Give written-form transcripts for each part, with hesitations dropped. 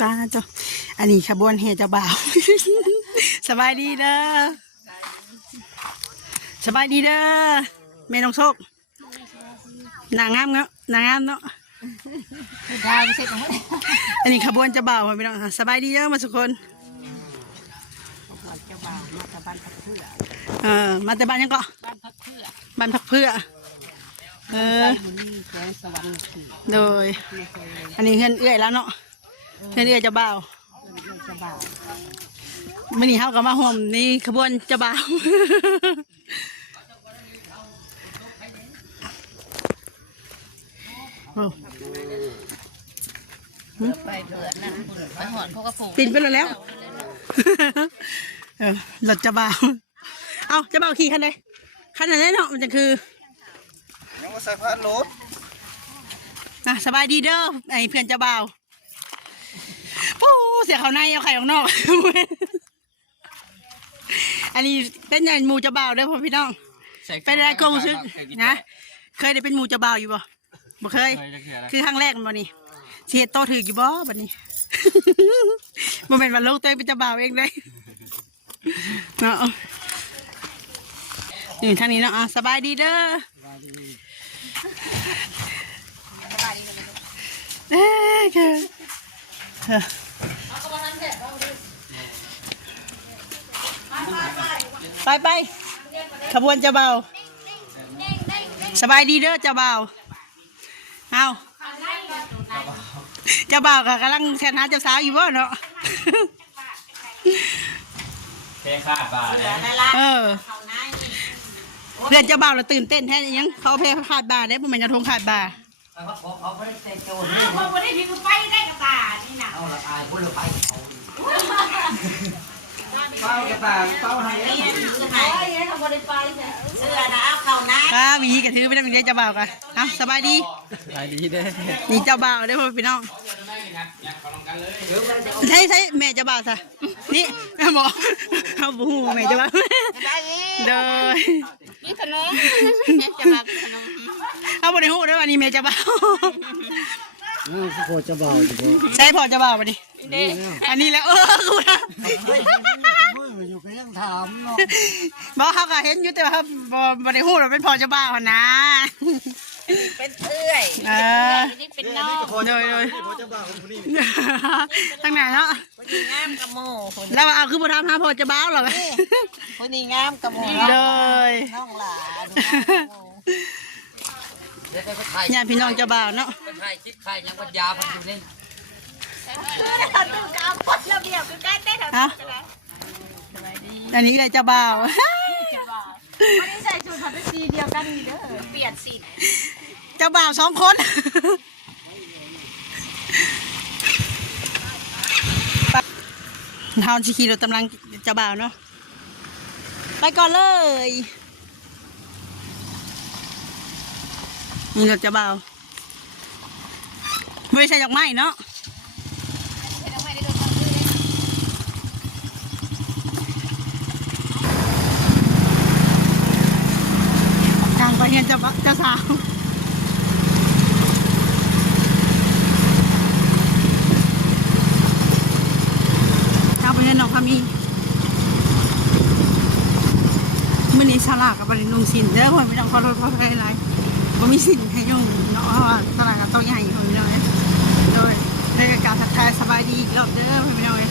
ตาจ้ะอันนี้ขบวนเฮเจ้าบ่าวสบายดีเด้อสบายดีเด้อแม่น้องโชคนางงามเนาะนางงามเนาะอันนี้ขบวนเจ้าบ่าวพี่น้องสบายดีเด้อมาทุกคนมาแต่บ้านยังก็บ้านพักเพื่อโดยอันนี้เงินเอื้อยแล้วเนาะเงินเอื้อยเจ้าบ่าวมื่อนี้เขาก็มาห่มนี่ขบวนเจ้าบ่าวไปเถิดนะไปหอนพวกกระปุก ปินไปแล้วรถเจ้าบ่าวเอาเจ้าบ่าวขี่คันใดคันไหนเนาะมันจะคือยังว่าใส่ผ้ารถสบายดีเด้อไอเพื่อนเจ้าบ่าวโอ้เสียเขาในเอาไข่ออกนอกอันนี้เป็นใหญ่หมูเจ้าบ่าวเด้อพ่อพี่น้องเป็นอะไรก็รู้สึกนะเคยได้เป็นหมูเจ้าบ่าวอยู่บ่เคยคือครั้งแรกมันนี่เสียโตถืออยู่บ่บัดนี้บ่เป็นวันโลกตัวเองเป็นเจ้าบ่าวเองเลยเนาะนี่ทางนี้เนาะสบายดีเด้อไปขบวนเจ้าบ่าวสบายดีเด้อเจ้าบ่าวเอาเจ้าบ่าวกำลังแทนหาเจ้าสาวอยู่บ่เนาะแค่ขาดบาทเพื่อนเจ้าบ่าวเราตื่นเต้นแท้ยังเขาเพลขาดบาได้ผมเป็นกระทงขาดบาเขาไม่ได้เตะโจรเลยเขาไม่ได้ทิ้งไปได้กับตานี่นะเอาละอายพูดละไปเป้ากระตาเป้าให้เขาไม่ได้ไปเสื้อนะเอาเข่านะวีกระถือไม่ได้เป็นเจ้าบ่าวกันสบายดีเด้อนี่เจ้าบ่าวได้พ่อพี่น้องใช่แม่เจ้าบ่าวซะนี่แม่หมอเขาบู๊แม่เจ้าบ่าวเด้อนี่ขนมจะมาขนมเขาบริหูด้วยวันนี้แม่เจ้าบ่าวพ่อเจ้าบ่าวใช่พ่อเจ้าบ่าวมาดิอันนี้แล้วกูนะอยู่ก็ยังถามเนาะบอกเขาก็เห็นอยู่แต่ว่าบริหูเราเป็นพ่อเจ้าบ่าวนะเป็นเอื้อยนี่เป็นน้องเลยตั้งไหนเนาะคนนี้งามกระโมแล้วเอาคือบุตรทำพ่อเจ้าบ่าวหรอคนนี้งามกระโมเลยน้องหลานเนี่ยพี่น้องเจ้าบ่าวเนาะใครคิดใครยังปัญญาพันอยู่นี่อันนี้เลยเจ้าบ่าววันนี้ใส่ชุดพันสีเดียวกันนี่เด้อเปลี่ยนสีเจ้าบ่าว2 คนทาวน์ชิคีเรากำลังเจ้าบ่าวเนาะไปก่อนเลยนี่รถเจ้าบ่าวไม่ใช่ดอกไม้เนาะทางไปเห็นเจ้าสาวทางไปเห็นน้องพามีมื่อนี้ฉลากกับบริลุงสินเด้อคนไม่ต้องขอโทษเพราะอะไรผมมีสินให้ยุ่งเนาะเพราะว่าตลาดโตใหญ่คนไม่ต้องเลยโดยในการทักทายสบายดีอีกรอบเด้อคนไม่ต้องเลย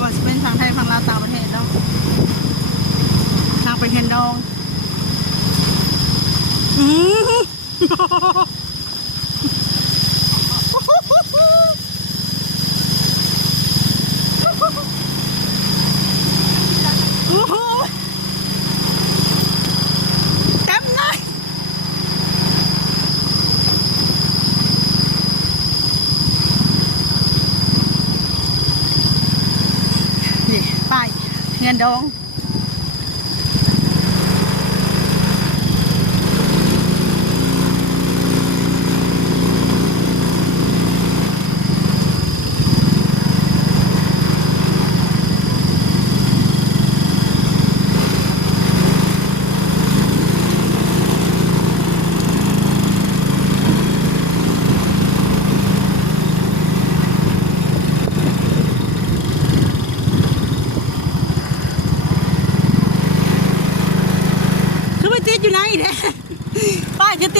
ว่าจะเป็นทางไทยทางลาวต่างประเทศแล้วทางไปเห็นดองเงินดอง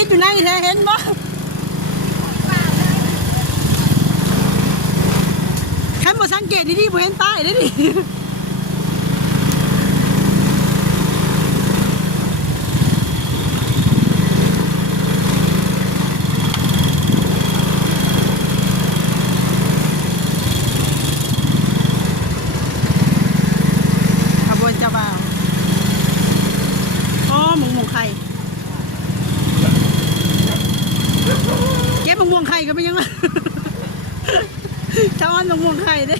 อยู่นั่งแท้เห็นบ่ขันบ่สังเกตดีๆบ่เห็นป้ายเลยดิขบวนเจ้าบ่าวอ๋อหมูไข่เก็บมะม่วงไข่ก็ไม่ยังช้อนมะม่วงไข่เด้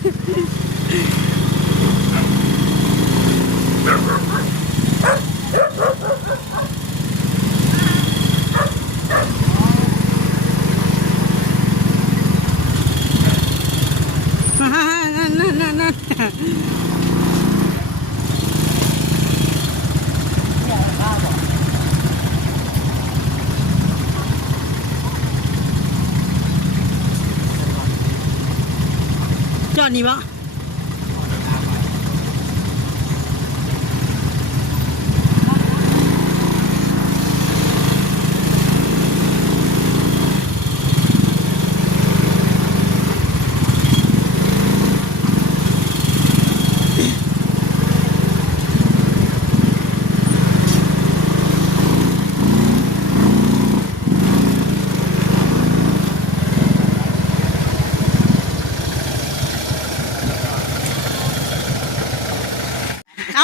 นั่นจอดนี่บ่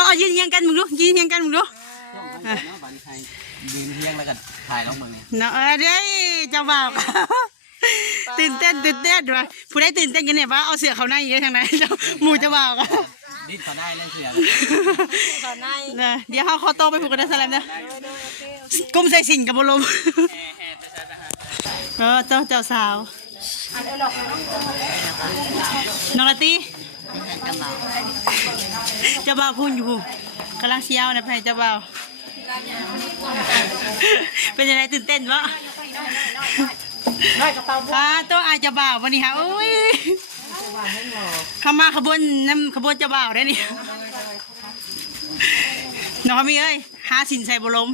เอายืนเรียงกันมึงดูยืนเรียงกันมึงดูยืนเที่ยงแล้วกันถ่ายน้องมึงเนี่ย เนาะเด้เจ้าบ่าวตื่นเต้นด้วยผู้ใดตื่นเต้นกันเนี่ยว่าเอาเสือเขาในเยอะทางไหนหมู่เจ้าบ่าวกันดิ้นเขาได้เล่นเสือเดี๋ยวเขาขอโตไปผูกกันได้สลัมนะก้มใส่สินกับบลมเจ้าสาวน้องละตีเจ้าบ่าวพูดอยู่กำลังเชียวนะพี่เจ้าบ่าวเป็นยังไงตื่นเต้นวะตัวอาจจะบ่าววันนี้ค่ะโอ้ยเขามาขบวนเจ้าบ่าวได้นี่น้องมีเอ้ยหาสินใส่บลม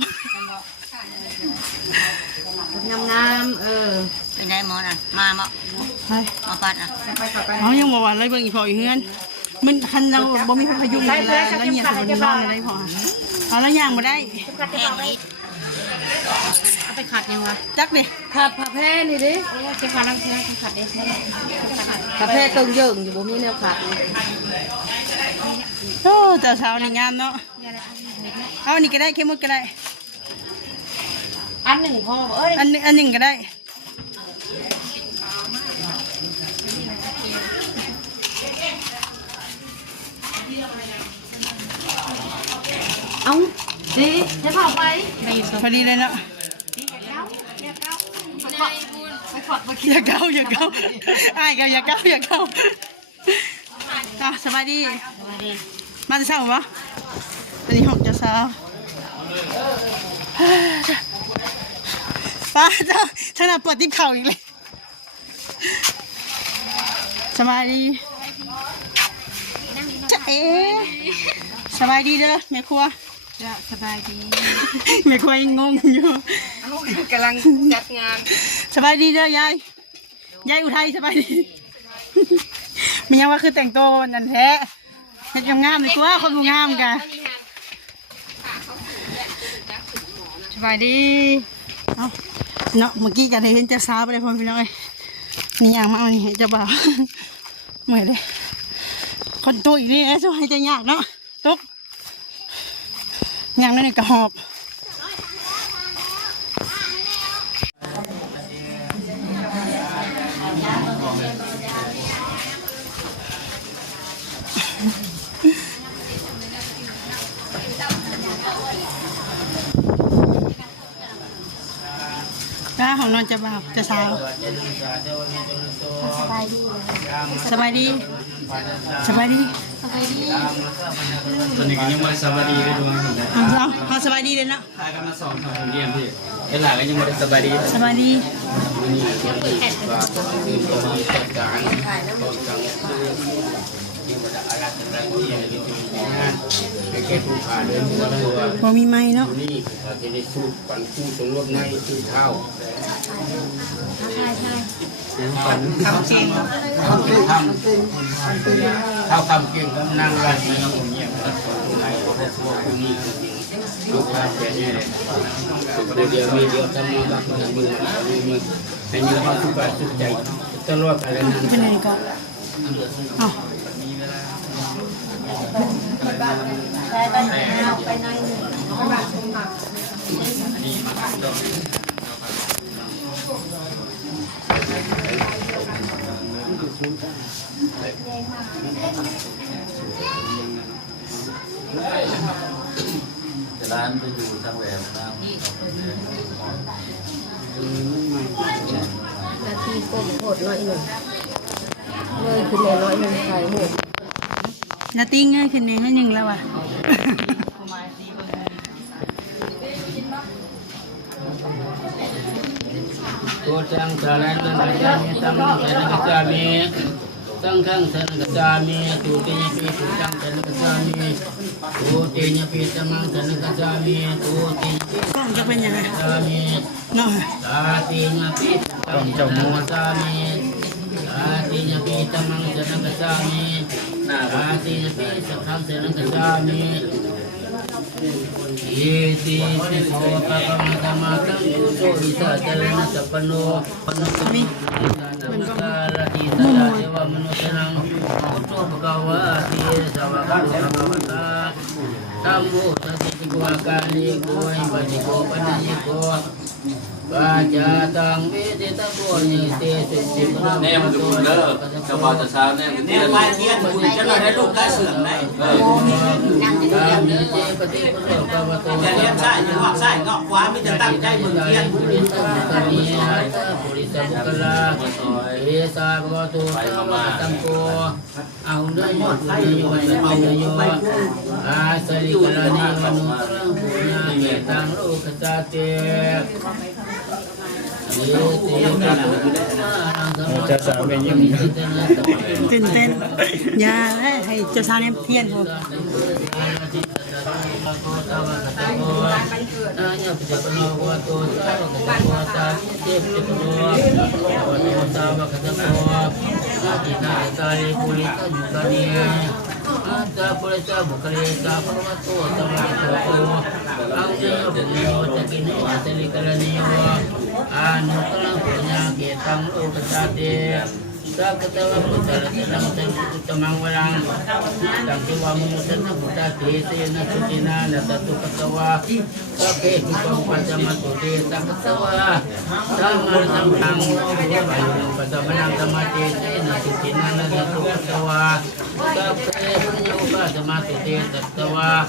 งามเป็นไงมอน่ะมาปัดอ่ะเขายังบอกว่าอะไรเบิ่งอีพออีเฮือนมันคันเราบ่มีพายุแล้วเนี่ยสมบูรณ์นอนอะไรพอเอาแล้วย่างมาได้เอาไปขัดยังวะจักดิขัดผ้าแพร่นี่ดิจะขัดน้ำเชื้อขัดเองผ้าแพร่ตึงเยิงอยู่บ่มีแนวขัดโอ้เจ้าสาวนี่งามเนาะเอาอันนี้ก็ได้เข้มมดก็ได้อันหนึ่งพออันหนึ่งก็ได้เอาดีจะเข้าไปพอดีเลยเนาะอย่าเก้าไอ้ก็อย่าเก้าสบายดีมาจะเช้าปะอันนี้6 จะเช้าป้าเจ้าฉันเอาปวดที่เข่าอีกเลยสบายดีจะสบายดีเด้อแม่ครัวจะสบายดีแม่ครัวยังงงอยู่กำลังจัดงานสบายดีเด้อยายอุทัยสบายดีมียังว่าคือแต่งตัวนั่นแท้ยังงามเลยกว่าคนงามกันสบายดีเอาเนาะเมื่อกี้กันเห็นเจ้าสาวไปเลยพ่อพี่น้องนี่อย่างมาเอานี่ให้เจ้าบ่าวเหมือนเลยคนตัวอีกนี่จะให้จะยากเนาะตุ๊กยังนั่นกระหอบของนอนจะบ่าวจะสาวสบายดีตอนนี้ก็ยังไม่สบายดีเลยด้วยเขาสบายดีเลยนะถ่ายกันมา2 ครั้งเยี่ยมพี่เวลาก็ยังไม่สบายดีวันนี้จัดการบอกจังยังไม่ได้อาการเป็นไรที่ยังอยู่งานเป็น แก้ผู้ขาเดินตัวตัว พอมีไม้เนาะ นี่เขาจะได้สู้ปันคู่สมรสในสู้เท้าปันคำเก่งคำเท้าคำเก่งกับนางราศีของเงียบตัดคนในพวกผู้นี้ลูกค้าแก่เนี่ยเดียวมีเดียวทำมาบ้างมือให้มีความสุขสุขใจตลอดอะไรนั้น ไปไหนก็เอา ร้านไปดูทางแหวนน้ำ นาทีก้มโหดน้อยหนึ่งเลยคือน้อยหนึ่งใส่หมด นาติ้งเงยขึ้นเองให้หนึ่งแล้วว่ะ ตัวจังสารนันตังยันตังสารกัจจามิสังฆังสารกัจจามิตุติยปิตุจังสารกัจจามิตุติยปิตังสารกัจจามิตุติยปิ กล้องจะเป็นยังไง ตังมิ เนาะ ตาติยปิตังสารกัจจามิตาติยปิตังสารกัจจามิตาติยปิสังฆังสารกัจจามิเยติปิโสปะกะมะตะมะตังกุโสอิสะจารณะสัพพโนปะโนตุมิมันก็ที่สัจเทวมนุษย์นังพุทโธภควะติสาวกโลภะวตาธัมโมสัจจิโกอาการลิโกหิปัสสิโกปัญญิโกปัจจตังเวทิตาโพนิเตสุจิปะ แน่มันจะพูดเด้อเจ้าบ่าวเจ้าสาวแน่มัน เนี่ยไปเทียนคุณจะเลยได้ลูกได้เสื่อมไหม ตามิเจปฏิปโสภวโต จะเลี้ยงใช่จะงอกใช่งอกขวาไม่จะตั้งใจมึงเทียน ปุริสมุขลีปุริสมุขลาเอสาภวโตตามะตังโกอาหุนยโยตุยโยสัมโยโยอาสริกลานิมนุตรังปุญญาเมตังโลกจาเตจะสาวเป็นยังไงตื่นเต้นอย่าให้เจ้าสาวเนี่ยเทียนผม Sa katawa mo talagang tamang walang tang tiwa mo sa nabuta sa na sutina na tatu katawa kape ikaw pa sa matuti sa katawa sa malang tang ng patamanang tamati na sutina na tatu katawa kape niyo pa sa matuti sa katawa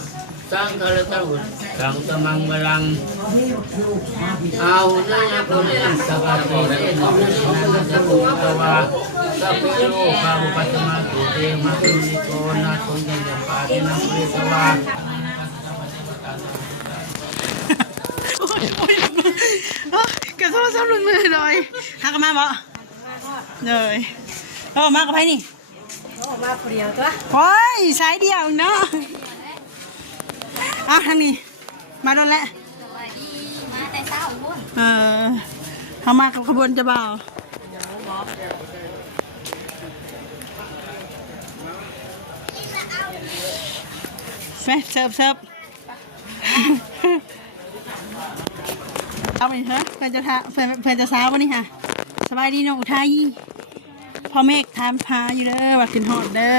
sang kalatawon sang tamang walang aw na niya ko lang sa kapatid na tatu katawa Kapilo kamu patama tuti matuli ko na tunggang pagi ng kulitawa. กระโดดซ้ำหลุดมือเลยหักมาบ่เลยมากับใครนี่ มาคนเดียวตัว โอ้ยใช้เดียวเนาะทางนี้มาโดนแล้วมาแต่เช้าพุ่นเขามากับขบวนจะเบาเสิร์ฟเอาไปเถอะเพื่อนจะสาววันนี้ค่ะสบายดีน้องอุทัยพ่อเมฆทานพาอยู่เด้อว่าขึ้นหอดเด้อ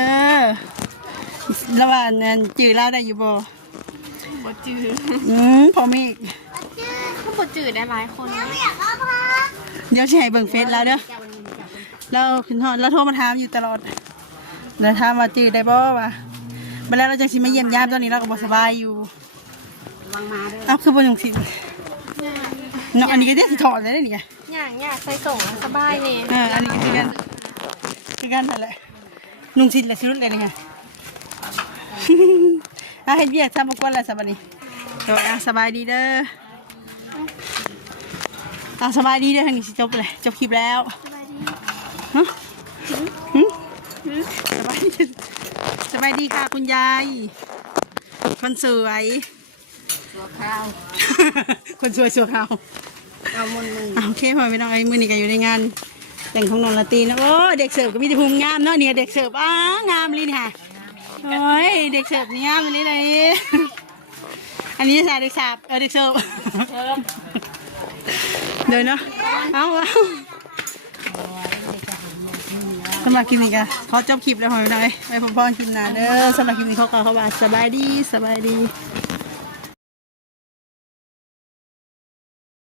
ระหว่างนั้นจืดเล่าได้อยู่บ่จืดพ่อเมฆ ก็ปวดจืดได้หลายคน เดี๋ยวแชร์เบิ่งเฟซแล้วเด้อเราขึ้นหอดเราโทรมาถามอยู่ตลอดแล้วถามว่าจืดได้บ่วะเวลาเราจะสิมาเยี่ยมยามตอนนี้เราก็บ่สบายอยู่คือบนยงสิเนาะอันนี้ก็ได้สิถอดเลยนี่ไง อย่างใส่ส่งสบายนี่ อันนี้คือกันนั่นแหละนุ่งสิและสิรุ่นเลยนี่ไงเฮ็ดเวียกทำบ่กวนแล้วสบายดีโดยสบายดีเด้อสบายดีเด้อทางนี้สิจบเลยจบคลิปแล้วสบายดีค่ะคุณยาย คนสวย ตัวข้าว คนสวยสวยเขา เอามุนมือ โอเคพอไปน้องไอ้มือนี่ก็อยู่ในงานแต่งของน้องละตีนะโอ้เด็กเสิร์ฟก็มีแต่ภูมิงามเนาะเนี่ยเด็กเสิร์ฟงามเลยค่ะโอ้ยเด็กเสิร์ฟนี่งามอันนี้เลยอันนี้ใส่เด็กสาบเด็กเสิร์ฟเดี๋ยวเนาะเอาสำหรับคลิปนี้ก็ขอจบคลิปแล้วพอไปน้องไอ้ไปพบกันคลิปหน้าเด้อสำหรับคลิปนี้เขาก็เข้ามาสบายดี